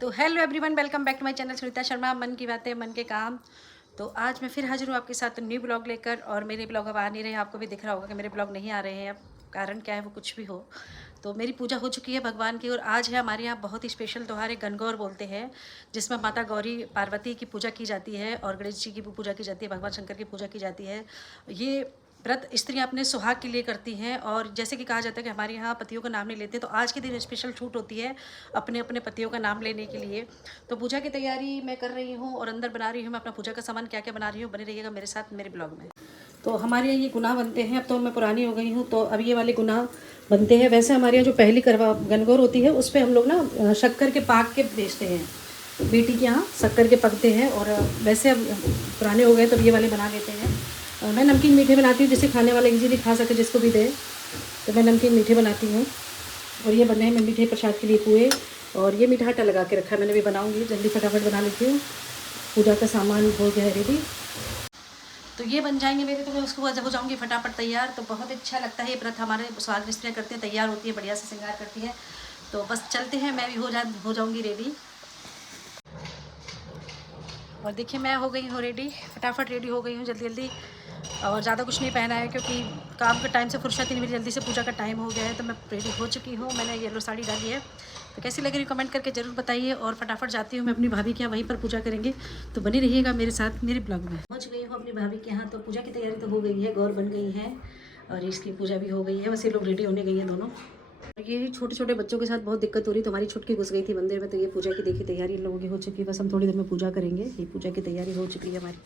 तो hello everyone, welcome back to my channel Sunita Sharma, मन की बातें मन के काम। तो आज मैं फिर हाजिर हूँ आपके साथ न्यू ब्लॉग लेकर। और मेरे ब्लॉग अब आ नहीं रहे हैं, आपको भी दिख रहा होगा कि मेरे ब्लॉग नहीं आ रहे हैं। अब कारण क्या है वो कुछ भी हो, तो मेरी पूजा हो चुकी है भगवान की। और आज है हमारे यहाँ बहुत ही स्पेशल त्यौहार है, गणगौर बोलते हैं, जिसमें माता गौरी पार्वती की पूजा की जाती है और गणेश जी की भी पूजा की जाती है, भगवान शंकर की पूजा की जाती है। ये व्रत स्त्रियां अपने सुहाग के लिए करती हैं। और जैसे कि कहा जाता है कि हमारे यहाँ पतियों का नाम नहीं लेते, तो आज के दिन स्पेशल छूट होती है अपने अपने पतियों का नाम लेने के लिए। तो पूजा की तैयारी मैं कर रही हूँ और अंदर बना रही हूँ मैं अपना पूजा का सामान, क्या क्या बना रही हूँ, बने रहिएगा मेरे साथ मेरे ब्लॉग में। तो हमारे यहाँ ये गुनाह बनते हैं। अब तो मैं पुरानी हो गई हूँ, तो अब ये वाले गुनाह बनते हैं। वैसे हमारे यहाँ जो पहली करवा गणगौर होती है उस पर हम लोग ना शक्कर के पाक के बेचते हैं, बेटी के यहाँ शक्कर के पकते हैं। और वैसे अब पुराने हो गए तो ये वाले बना लेते हैं। मैं नमकीन मीठे बनाती हूँ, जिसे खाने वाले इजीली खा सके, जिसको भी दे, तो मैं नमकीन मीठे बनाती हूँ। और ये बने हैं मैं मीठे प्रसाद के लिए पुए। और ये मीठा आटा लगा के रखा है मैंने, भी बनाऊँगी, जल्दी फटाफट बना लेती हूँ। पूजा का सामान हो गया है रेडी, तो ये बन जाएंगे मेरे, तो मैं उसको हो जाऊँगी फटाफट तैयार। तो बहुत अच्छा लगता है ये व्रत, हमारे सुहाग स्त्रियाँ करते हैं, तैयार होती है, बढ़िया से श्रृंगार करती है। तो बस चलते हैं, मैं भी हो जाऊँगी रेडी। और देखिए मैं हो गई हूँ रेडी, फटाफट रेडी हो गई हूँ जल्दी जल्दी। और ज़्यादा कुछ नहीं पहना है क्योंकि काम के टाइम से फुर्सत ही नहीं मिली, जल्दी से पूजा का टाइम हो गया है। तो मैं रेडी हो चुकी हूँ, मैंने येलो साड़ी डाली है। तो कैसी लग रही कमेंट करके ज़रूर बताइए। और फटाफट जाती हूँ मैं अपनी भाभी के यहाँ, वहीं पर पूजा करेंगे। तो बनी रहिएगा मेरे साथ मेरे ब्लॉग में। पहुँच गई हूँ अपनी भाभी के यहाँ। तो पूजा की तैयारी तो हो गई है, गौर बन गई है और इसकी पूजा भी हो गई है। बस ये लोग रेडी होने गई हैं दोनों। ये छोटे छोटे बच्चों के साथ बहुत दिक्कत हो रही, तो हमारी छुटकी घुस गई थी मंदिर में। तो ये पूजा की देखी तैयारी इन लोगों की हो चुकी है, बस हम थोड़ी देर में पूजा करेंगे। ये पूजा की तैयारी हो चुकी है हमारी।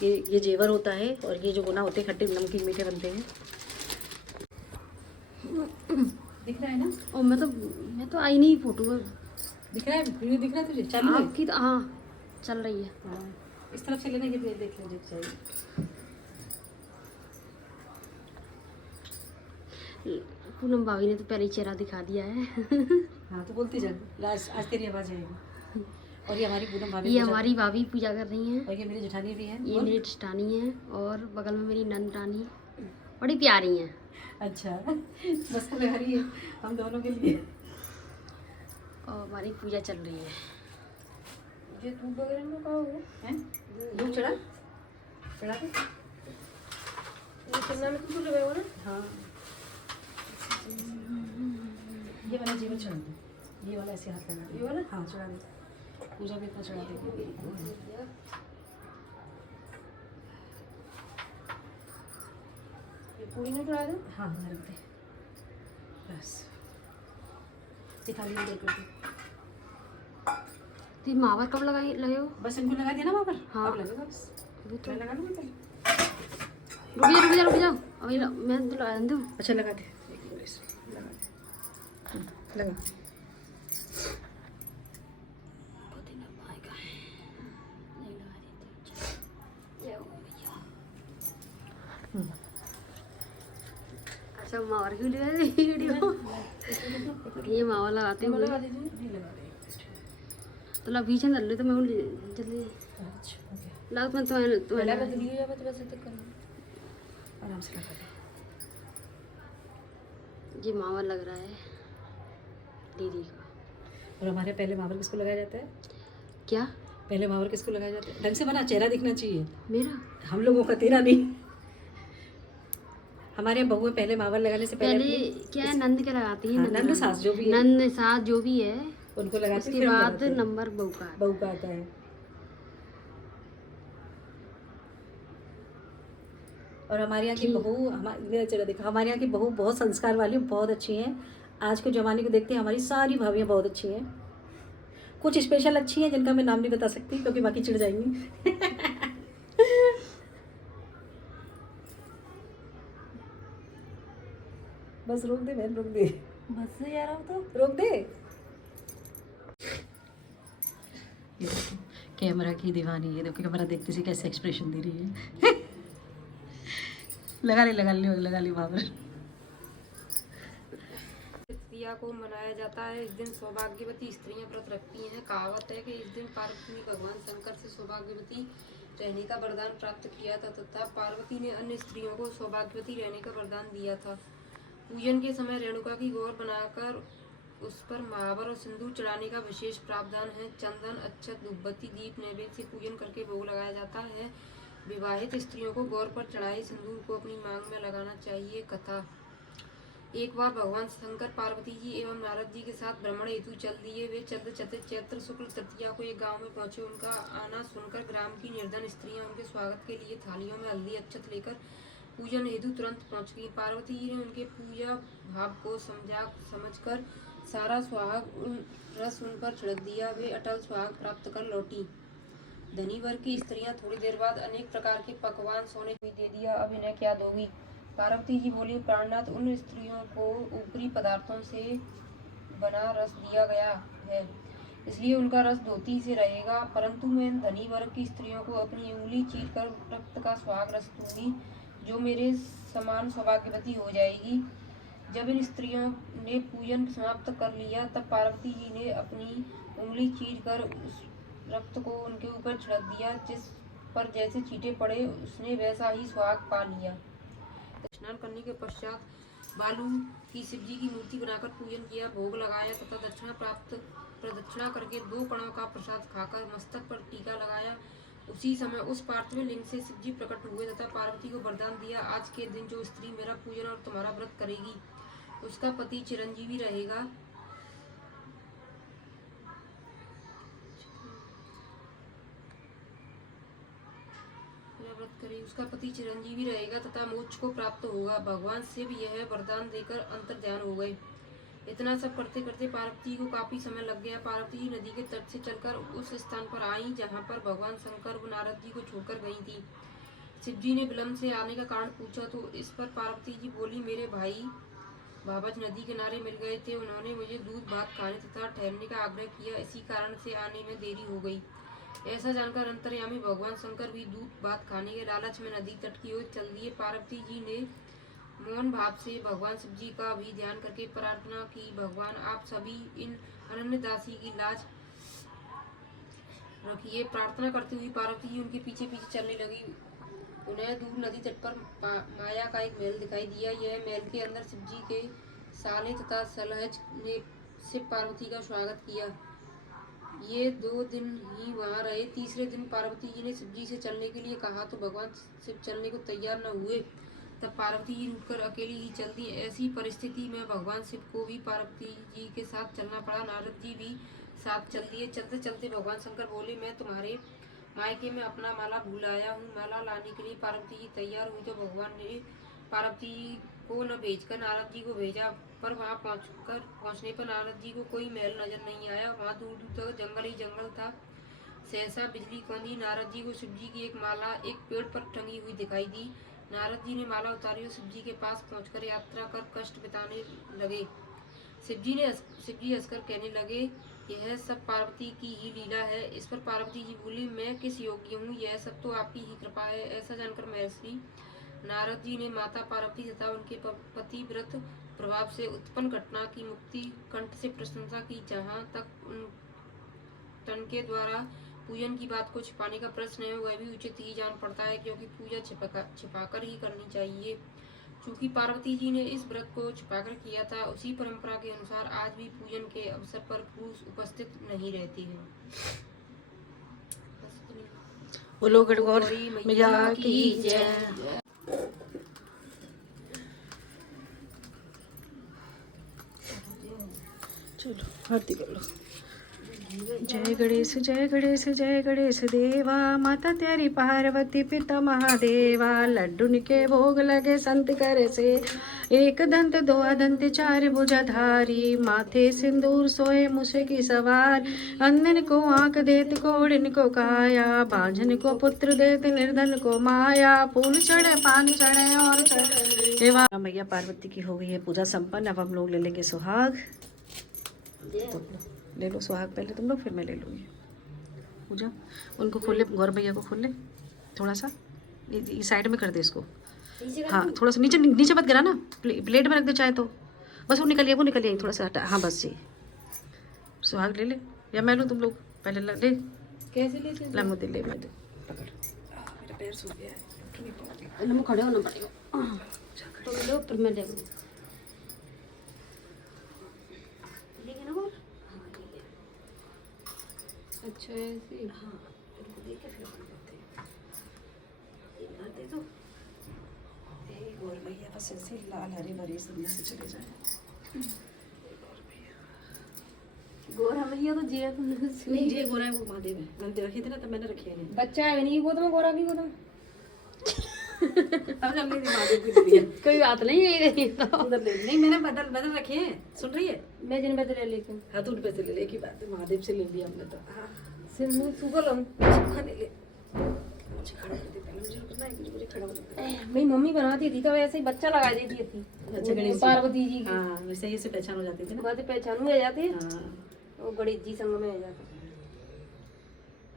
ये जेवर होता है और ये जो गुना होते हैं, खट्टे नमकीन मीठे बनते हैं। दिख रहा है ना? और मैं तो आई नहीं फोटो में। दिख रहा है वीडियो, दिख रहा है तुझे? चालू है आपकी तो हाँ चल रही है। हाँ, इस तरफ से लेना, ये देख लीजिए चाहिए। पूनम भाभी ने तो पहले ही चेहरा दिखा दिया है। हाँ तो बोलती जा, आज तेरी आवाज़ आएगी। और ये हमारी पूनम भाभी, ये हमारी भाभी पूजा कर रही हैं। और ये मेरी जेठानी भी है, ये मेरी जेठानी है और बगल में मेरी नंद रानी, बड़ी प्यारी हैं। अच्छा बस लगा रही है हम दोनों के लिए। और हमारी पूजा चल रही है। ये धूप वगैरह में कहा हो हैं, धूप चढ़ा दे, ये चलना में कुछ लगाओ ना। हाँ ये वाला जीवन चढ़ा दो, ये वाला ऐसे हाथ लगा दे, ये वाला हाँ चढ़ा दे, पूजा में इतना चढ़ा दे। ये पूरी नहीं चढ़ा दो, हाँ रख दे बस। ये थाली में देख लो, तो मावर कब लगे हो? बस इनको लगा दिया ना मावर। हाँ अब लगेगा बस, तो मैं लगा दूँगी पहले। रुक जाओ अभी मैं तो लगा दूँ। अच्छा लगा दे, लगा दे, लगा। अच्छा मावर क्यों लगा दी वीडियो? ये मावर लगाते हैं लगा दे, नहीं लगा दे तो ला बीच में तो मैं जल्दी लाग में तो लगा दे, नहीं लगा तो बस तक कर आराम से लगा दे। ये मावर लग रहा है दीदी का। और हमारे पहले मावर किसको लगाया जाता है? क्या पहले मावर किसको लगाया जाता है? ढंग से बना, चेहरा दिखना चाहिए मेरा। हम लोगों का, तेरा नहीं। हमारे यहाँ बहुएं पहले मावर लगाने से पहले क्या है, नंद के लगाती है। हाँ, नंद सास जो भी है, नंद सास जो भी है उनको लगाते, उसके बाद नंबर बहू का आता है। और हमारे यहाँ की बहू, चलो देखो, हमारे यहाँ की बहू बहुत संस्कार वाली, बहुत अच्छी हैं। आज के ज़माने को देखते हैं हमारी सारी भाभियाँ बहुत अच्छी हैं। कुछ स्पेशल अच्छी हैं जिनका मैं नाम नहीं बता सकती क्योंकि बाकी चिढ़ जाएंगी। बस रोक दे बहन, रोक दे, बस से जा रहा हूँ तो रोक दे। कैमरा की दीवानी, ये देखो कैमरा देखते से कैसे एक्सप्रेशन दे रही है। लगा ली बाबर। तृतीया को मनाया जाता है। इस दिन सौभाग्यवती स्त्रियां व्रत रखती हैं। कहावत है कि इस दिन पार्वती ने भगवान शंकर से सौभाग्यवती रहने का वरदान प्राप्त किया था तथा पार्वती ने अन्य स्त्रियों को सौभाग्यवती रहने का वरदान दिया था। पूजन के समय रेणुका की गौर बनाकर उस पर महावर और सिंदूर चढ़ाने का विशेष प्रावधान है। चंदन, अक्षत, धूपबत्ती, दीप नैवेद्य से पूजन करके भोग लगाया जाता है। विवाहित स्त्रियों को गौर पर चढ़ाए सिंदूर को अपनी मांग में लगाना चाहिए। कथा। एक बार भगवान शंकर पार्वती जी एवं नारद जी के साथ भ्रमण हेतु चल दिए। वे चलते चलते चैत्र शुक्ल तृतीया को एक गांव में पहुंचे। उनका आना सुनकर ग्राम की निर्धन स्त्रियां उनके स्वागत के लिए थालियों में हल्दी अक्षत लेकर पूजन हेतु तुरंत पहुंच गई। पार्वती जी ने उनके पूजा भाव को समझकर सारा सुहाग रस उन पर छिड़क दिया। वे अटल सुहाग प्राप्त कर लौटी। धनी वर्ग की स्त्रियां थोड़ी देर बाद अनेक प्रकार के पकवान सोने को दे दिया। अब इन्हें क्या दोगी? पार्वती जी बोली, प्राणनाथ, उन स्त्रियों को ऊपरी पदार्थों से बना रस दिया गया है, इसलिए उनका रस धोती से रहेगा, परंतु मैं धनी वर्ग की स्त्रियों को अपनी उंगली चीर कर रक्त का सुहाग रस दूंगी, जो मेरे समान सौभाग्यवती हो जाएगी। जब इन स्त्रियों ने पूजन समाप्त कर लिया, तब पार्वती जी ने अपनी उंगली चीर कर उस रक्त को उनके ऊपर छिड़क दिया। जिस पर जैसे छींटे पड़े, उसने वैसा ही सुहाग पा लिया। स्नान करने के पश्चात बालू की शिवजी की मूर्ति बनाकर पूजन किया, भोग लगाया तथा प्रदक्षिणा करके 2 कणों का प्रसाद खाकर मस्तक पर टीका लगाया। उसी समय उस पार्थिव लिंग से शिवजी प्रकट हुए तथा पार्वती को वरदान दिया, आज के दिन जो स्त्री मेरा पूजन और तुम्हारा व्रत करेगी, उसका पति चिरंजीवी रहेगा। उसका पति चिरंजीवी रहेगा तथा मोक्ष को प्राप्त होगा। भगवान शिव यह वरदान देकर अंतर्ध्यान हो गए। इतना सब करते करते पार्वती को काफी समय लग गया। पार्वती जी नदी के तट से चलकर उस स्थान पर आई जहाँ पर भगवान शंकर व नारद जी को छोड़कर गई थी। शिव जी ने विलम्ब से आने का कारण पूछा तो इस पर पार्वती जी बोली, मेरे भाई बाबज नदी किनारे मिल गए थे। उन्होंने मुझे दूध भात खाने तथा ठहरने का आग्रह किया, इसी कारण से आने में देरी हो गई। ऐसा जानकर अंतर्यामी भगवान शंकर भी दूध भात खाने के लालच में नदी तट की ओर चल दिए। पार्वती जी ने मौन भाव से भगवान शिव जी का भी ध्यान करके प्रार्थना की, भगवान आप सभी इन अनन्य दासी की लाज रखिए। प्रार्थना करती हुई पार्वती जी उनके पीछे पीछे चलने लगी। उन्हें दूर नदी तट पर माया का एक महल दिखाई दिया। यह महल के अंदर शिव जी के साले तथा सलहज ने शिव पार्वती का स्वागत किया। ये 2 दिन ही वहाँ रहे। तीसरे दिन पार्वती जी ने शिव जी से चलने के लिए कहा तो भगवान शिव चलने को तैयार न हुए। तब पार्वती जी रुककर अकेली ही चल दी। ऐसी परिस्थिति में भगवान शिव को भी पार्वती जी के साथ चलना पड़ा। नारद जी भी साथ चल दिए। चलते चलते भगवान शंकर बोले, मैं तुम्हारे मायके में अपना माला भूल आया हूँ। माला लाने के लिए पार्वती जी तैयार हुई तो भगवान ने पार्वती को न भेजकर नारद जी को भेजा, पर वहाँ पहुँचने पर नारद जी को कोई महल नजर नहीं आया। वहाँ दूर दूर तक जंगल ही जंगल था। सहसा बिजली कौंधी। नारद जी को शिव जी की एक माला एक पेड़ पर टंगी हुई दिखाई दी। नारद जी ने माला उतारी और शिव जी के पास पहुंचकर यात्रा कर कष्ट बिताने लगे। शिव जी हंसकर कहने लगे, यह सब पार्वती की ही लीला है। इस पर पार्वती जी बोली, मैं किस योग्य हूँ, यह सब तो आपकी ही कृपा है। ऐसा जानकर महर्षि नारद जी ने माता पार्वती तथा उनके पति व्रत प्रभाव से उत्पन्न घटना की मुक्ति कंठ से प्रशंसा की। जहाँ तक उन तन के द्वारा पूजन की बात को छिपाने का प्रश्न है, वह भी उचित ही जान पड़ता है, क्योंकि पूजा छिपाकर ही करनी चाहिए। चूंकि पार्वती जी ने इस व्रत को छिपाकर किया था, उसी परंपरा के अनुसार आज भी पूजन के अवसर पर पुरुष उपस्थित नहीं रहते हैं। बोलो गणगौर मैया की जय। चलो आरती कर लो। जय गणेश जय गणेश जय गणेश देवा, माता तेरी पार्वती पिता महादेवा, लड्डू के भोग लगे संत करे से, एक दंत दो दंत चार भुजाधारी, माथे सिंदूर सोए मुसे की सवार, अंधन को आंख देत कोड़िन को काया, बांझन को पुत्र देत निर्धन को माया, फूल चढ़े पान चढ़े और चढ़े। मैया पार्वती की हो गई है पूजा संपन्न। अब हम लोग ले लेंगे सुहाग। तो ले लो सुहाग पहले तुम लोग, फिर मैं ले लूँगी पूजा। उनको खोल ले, गौर भैया को खोल ले थोड़ा सा, ये साइड में कर दे इसको। हाँ थोड़ा सा नीचे नीचे मत गिरा ना, प्लेट में रख दे चाहे तो। बस वो निकलिए थोड़ा सा हटा। हाँ बस जी, सुहाग ले ले या मैं लूँ, तुम लोग पहले ले। कैसे लेते? ला मुझे ले, मैं दे पकड़। मेरा पैर सूख गया है, खड़े होना पड़ेगा। तो लो, फिर मैं ले लूँ। अच्छा ऐसे। हाँ, इनको देख के फिर अपन करते हैं। ये मार दे दो। एक और भैया बस ऐसे लाल हरे भरे सुंदर से चले जाए। गोरा भैया तो जिया तो नहीं, ये गोरा है वो महादेव है। मैंने रखे थे ना तब मैंने रखे नहीं। बच्चा है नहीं गोद में, गोरा भी गोद में। अब जल्दी महादेव की दे दिया। कोई बात नहीं है तो उधर ले नहीं, मैंने बदल बदल रखे हैं। सुन रही है? मैं जिन बदले लेकिन हाँ तो उन पैसे ले ले की बात है। महादेव से ले लिया हमने तो। हाँ सिंधु सुगल हम सूखा ले ले। मुझे खड़ा कर दे पहले, मुझे रुकना है, मुझे खड़ा हो जाना है। मेरी मम्मी बनाती थी तो वैसे ही बच्चा लगा देती थी। अच्छा, गणेश जी। पार्वती जी की हाँ वैसे ही से पहचान हो जाती थी ना। बातें पहचान में आ जाती है। हाँ वो गणेश जी संग में आ जाता है।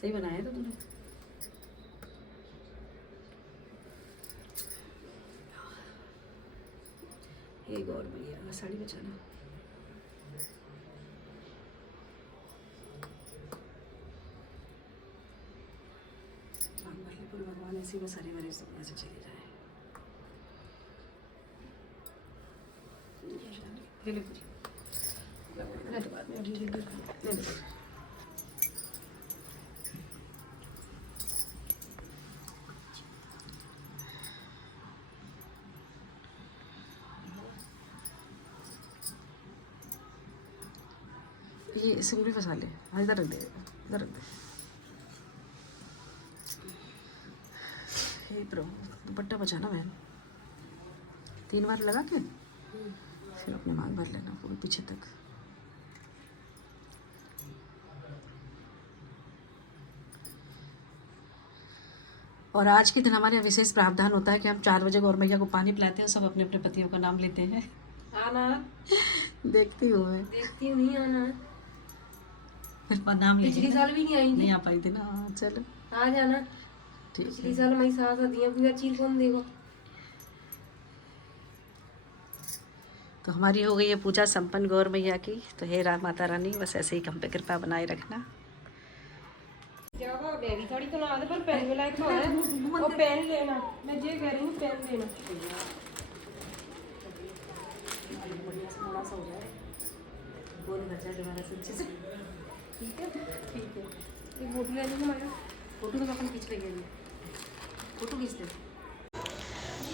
सही बनाया तो तूने। एक और भैया साड़ी बचाना। भगवान ऐसी बस हरे भरे सपने से चले जाए। ले ले पूरी। ले ले बाद में, ले ले। ये सिंगली फंसा ले। हाँ इधर रख दे, इधर रख दे। हे प्रभु, दुपट्टा बचाना बहन। 3 बार लगा के फिर अपने मांग भर लेना पूरे पीछे तक। और आज के दिन हमारे यहाँ विशेष प्रावधान होता है कि हम 4 बजे गौर मैया को पानी पिलाते हैं। सब अपने अपने पतियों का नाम लेते हैं। आना देखती हूँ मैं। देखती हूँ नहीं आना। फिर नाम लेते पिछली साल भी नहीं आई थी। नहीं आ पाई थी ना। हाँ, चलो आ जाना। ठीक पिछली है। साल मई सास दिया पूरा चीज कौन देगा। तो हमारी हो गई है पूजा संपन्न गौर मैया की। तो हे राम माता रानी बस ऐसे ही हम पे कृपा बनाए रखना। जाओ बेबी थोड़ी तो ना दे पर पेन में लायक है। वो पेन लेना, मैं ये कह रही हूँ पेन लेना। बढ़िया से थोड़ा सा हो जाए, गोल भर जाए दोबारा से अच्छे से। ठीक है ठीक है। एक फोटो ले लीजिए हमारा। फोटो तो अपन खींच लेंगे। फोटो खींच ले।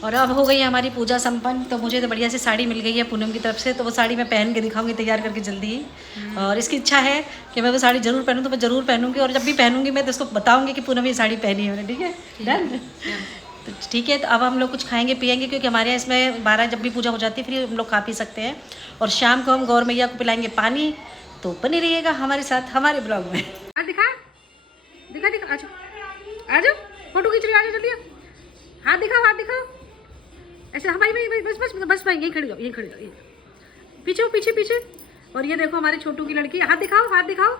और अब हो गई है हमारी पूजा संपन्न। तो मुझे तो बढ़िया सी साड़ी मिल गई है पूनम की तरफ से। तो वो साड़ी मैं पहन के दिखाऊंगी तैयार करके जल्दी ही। और इसकी इच्छा है कि मैं वो साड़ी ज़रूर पहनूँ। तो मैं ज़रूर पहनूंगी और जब भी पहनूंगी मैं तो उसको बताऊंगी कि पूनम ये साड़ी पहनी है मैंने। ठीक है डन। तो ठीक है, तो अब हम लोग कुछ खाएंगे पिएंगे क्योंकि हमारे यहाँ इसमें 12 जब भी पूजा हो जाती है फिर हम लोग खा पी सकते हैं। और शाम को हम गौर मैया को पिलाएंगे पानी। तो बने रहिएगा हमारे साथ हमारे ब्लॉग में। दिखा दिखा दिखा, आ जाओ फोटो खींच रही, जल्दी हाथ दिखाओ, हाथ दिखाओ ऐसे। हाँ भाई भाई बस बस बस भाई यहीं खड़ी जाओ, यहीं खड़ी जाओ। पीछे पीछे पीछे। और ये देखो हमारे छोटू की लड़की। हाथ दिखाओ, हाथ दिखाओ।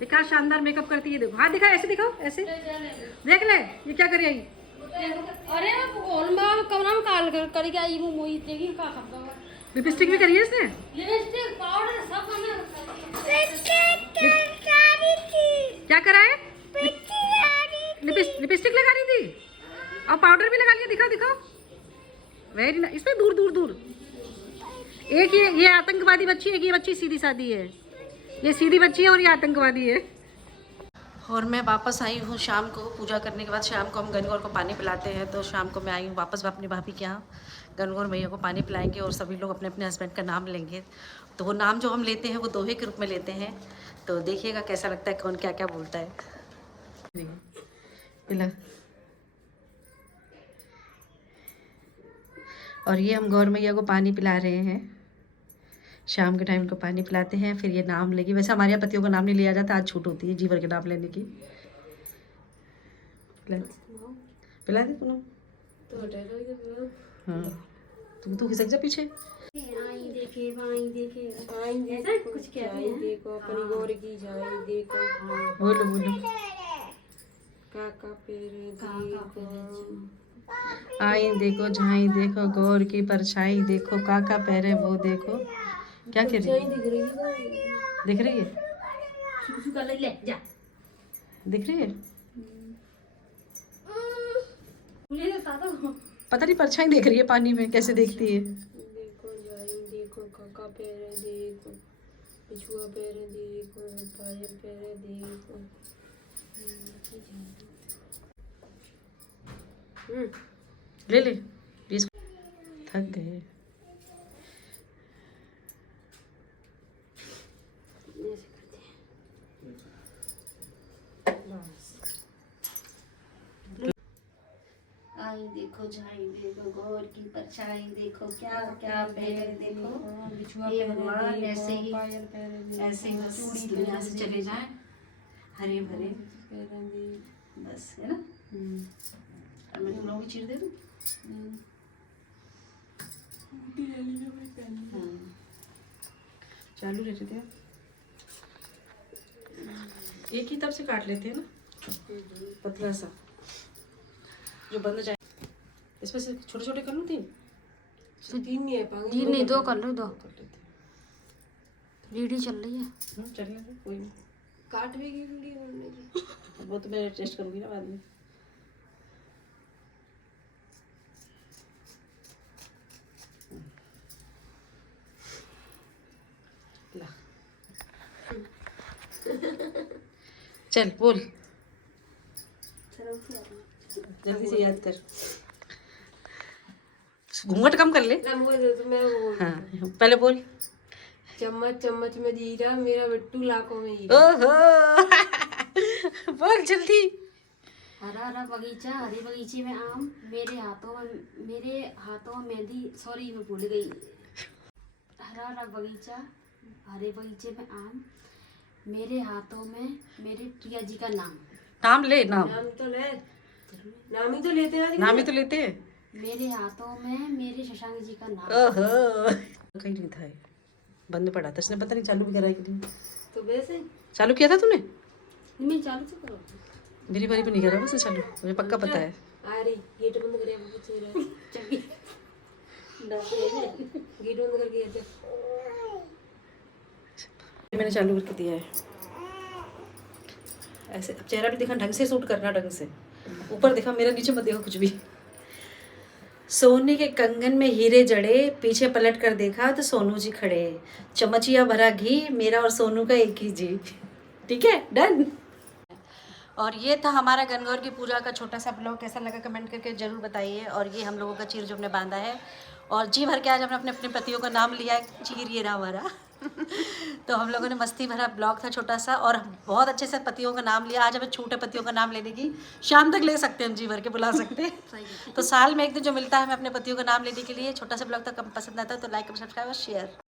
क्या शानदार मेकअप करती है, देखो हाथ दिखाओ, ऐसे दिखाओ ऐसे। देख ले ये क्या कर रही है। अरे मैं कमरा में काल कर के आई हूँ। मोई देखी का करता है। लिपस्टिक भी करी है इसने। लिपस्टिक पाउडर सब क्या करा है? लिपस्टिक लगा रही थी और पाउडर भी लगा लिया। दिखाओ दिखाओ। Very nice. इसमें दूर दूर दूर। एक ये आतंकवादी बच्ची है, ये बच्ची सीधी सादी है। ये सीधी बच्ची है और ये आतंकवादी है। और मैं वापस आई हूँ शाम को पूजा करने के बाद। शाम को हम गणगौर को पानी पिलाते हैं। तो शाम को मैं आई हूँ वापस अपनी भाभी के यहाँ। गणगौर मैया को पानी पिलाएंगे और सभी लोग अपने अपने हस्बैंड का नाम लेंगे। तो वो नाम जो हम लेते हैं वो दोहे के रूप में लेते हैं। तो देखिएगा कैसा लगता है, कौन क्या क्या बोलता है। और ये हम गौर मैया को पानी पिला रहे हैं। शाम के टाइम इनको पानी पिलाते हैं फिर ये नाम लेगी। वैसे हमारे यहाँ पतियों का नाम नहीं लिया जाता, आज छूट होती है जीवर के नाम लेने की। पिला दी तूने? हाँ तू खिसक जा पीछे। आई देखे वाई देखे आई ऐसा कुछ क्या है। देखो अपनी गौर की जाए देखो। बोलो बोलो। काका पेरे देखो आई देखो झाई देखो गौर की परछाई देखो काका पैरे वो देखो। क्या कह रही है? दिख रही है? ले जा। दिख रही है? मुझे बता दो। पता नहीं परछाई देख रही है पानी में, कैसे देखती है। देखो जाई देखो काका पेरे देखो बिछुआ पैरे देखो, पायल पैरे देखो। ले ले प्लीज, थक गए। आई देखो झाई देखो, गौर की परछाई देखो, क्या क्या पहले देखो। हे भगवान, ऐसे ही बस दुनिया से चले जाए हरे भरे, बस है ना। अब मैं तुम लोगों की चीर दे दूँ। हाँ। चालू रहते थे, एक ही तब से काट लेते हैं ना, पतला सा जो बंद जाए। इसमें से छोटे छोटे कर लूँ, तीन नहीं है पाएंगे। तीन नहीं, दो कर लो, दो कर लेते वीडियो चल रही है। हैं। चल लेते, कोई नहीं, काट भी की वीडियो बनने की। वो तो मैं टेस्ट करूँगी ना बाद में। ला चल बोल, जल्दी से याद कर, घूंघट कम कर ले। मैं वो हाँ पहले बोल। चम्मच चम्मच में जीरा, मेरा बिट्टू लाखों में हीरा। ओहो बोल जल्दी। हरा हरा बगीचा, हरे बगीचे में आम, मेरे हाथों में मेहंदी, सॉरी मैं भूल गई। हरा हरा बगीचा, हरे बगीचे में आम, मेरे हाथों में मेरे प्रिया जी का नाम। नाम ले, नाम नाम तो ले, नाम ही तो लेते हैं। नाम ही तो लेते हैं। मेरे हाथों में मेरे शशांक जी का नाम। ओहो कहीं नहीं था ये, बंद पड़ा था, इसने पता नहीं चालू भी करा कि नहीं। तो वैसे चालू किया था तूने? मैं चालू से करो। मेरी बारी पे नहीं करा उसने चालू, मुझे पक्का पता है। आ रही, गेट बंद करे, वो कुछ रहा है। चल गई। गेट बंद करके ऐसे। मैंने चालू करके दिया है ऐसे। अब चेहरा भी दिखा, ढंग से शूट करना, ढंग से ऊपर दिखा, मेरा नीचे मत देखो कुछ भी। सोने के कंगन में हीरे जड़े, पीछे पलट कर देखा तो सोनू जी खड़े, चमचिया भरा घी, मेरा और सोनू का एक ही जी। ठीक है, डन। और ये था हमारा गणगौर की पूजा का छोटा सा ब्लॉग। कैसा लगा कमेंट करके ज़रूर बताइए। और ये हम लोगों का चीर जो हमने बांधा है, और जी भर के आज हमने अपने अपने पतियों का नाम लिया है, चीर ये रहा हमारा। तो हम लोगों ने मस्ती भरा ब्लॉग था छोटा सा, और बहुत अच्छे से पतियों का नाम लिया। आज हमें छोटे पतियों का नाम लेने की, शाम तक ले सकते हैं, हम जी भर के बुला सकते हैं। तो साल में एक दिन जो मिलता है हमें अपने पतियों का नाम लेने के लिए। छोटा सा ब्लॉग था, कम पसंद आता है तो लाइक, सब्सक्राइब और शेयर।